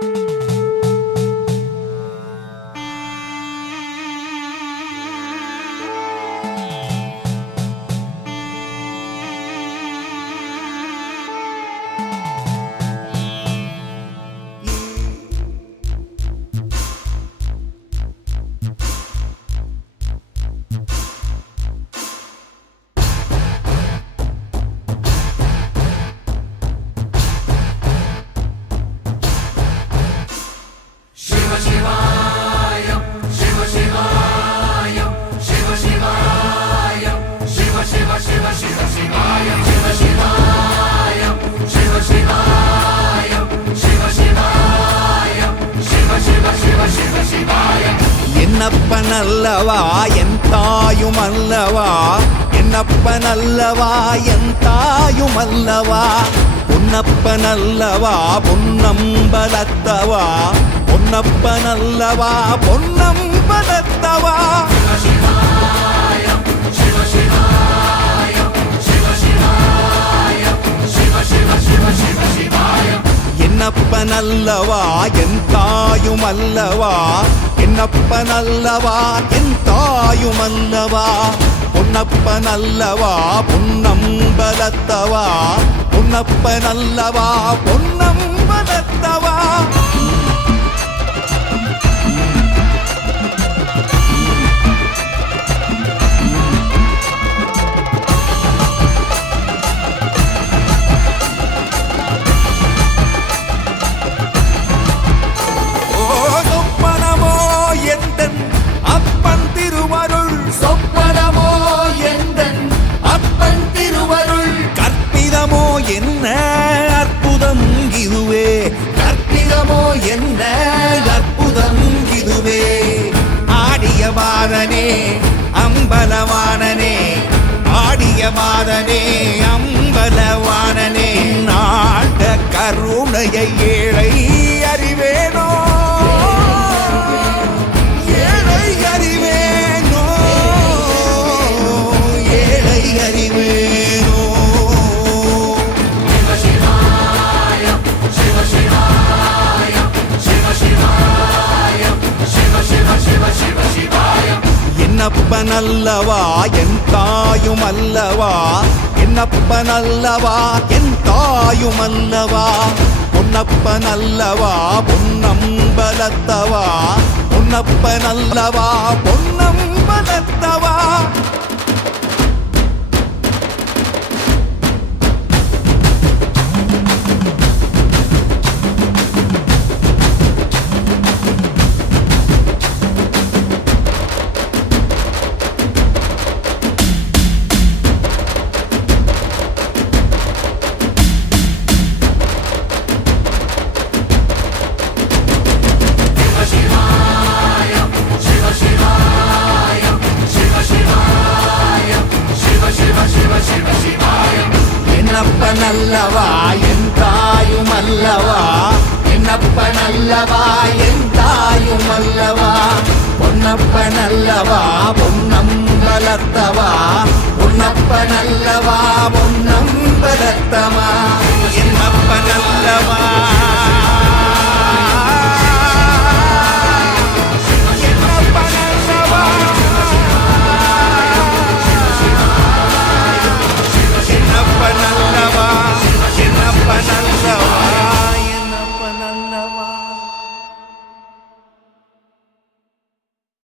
என்னப்பனல்லவா என் தாயுமல்லவா, என்னப்பனல்லவா என் தாயுமல்லவா, பொன்னப்பனல்லவா பொன்னம்பலத்தவா, பொன்னப்பனல்லவா பொன்னம்பலத்தவா. என்னப்பனல்லவா என் தாயுமல்லவா, என்னப்பனல்லவா என் தாயுமல்லவா, பொன்னப்பனல்லவா பொன்னம்பலத்தவா, பொன்னப்பனல்லவா பொன்னம்பலத்தவா. என்ன அற்புதம் இதுவே, கற்பிதமோ என்ன அற்புதம் இதுவே. ஆடிய பாதனே அம்பலவானனே, ஆடிய பாதனே அம்பலவானனே, நாட கருணையை ஏழை அறிவேனோ, ஏழை அறிவேனோ, ஏழை அறிவேனோ. என்னப்பனல்லவா என் தாயுமல்லவா, என்னப்பனல்லவா என் தாயுமல்லவா, பொன்னப்பனல்லவா பொன்னம்பலத்தவா, பொன்னப்பனல்லவா பொன்னம்பலத்தவா. என்னப்பனல்லவா என் தாயுமல்லவா, என்னப்பனல்லவா என் தாயுமல்லவா, பொன்னப்பனல்லவா பொன்னம்பலத்தவா, பொன்னப்பனல்லவா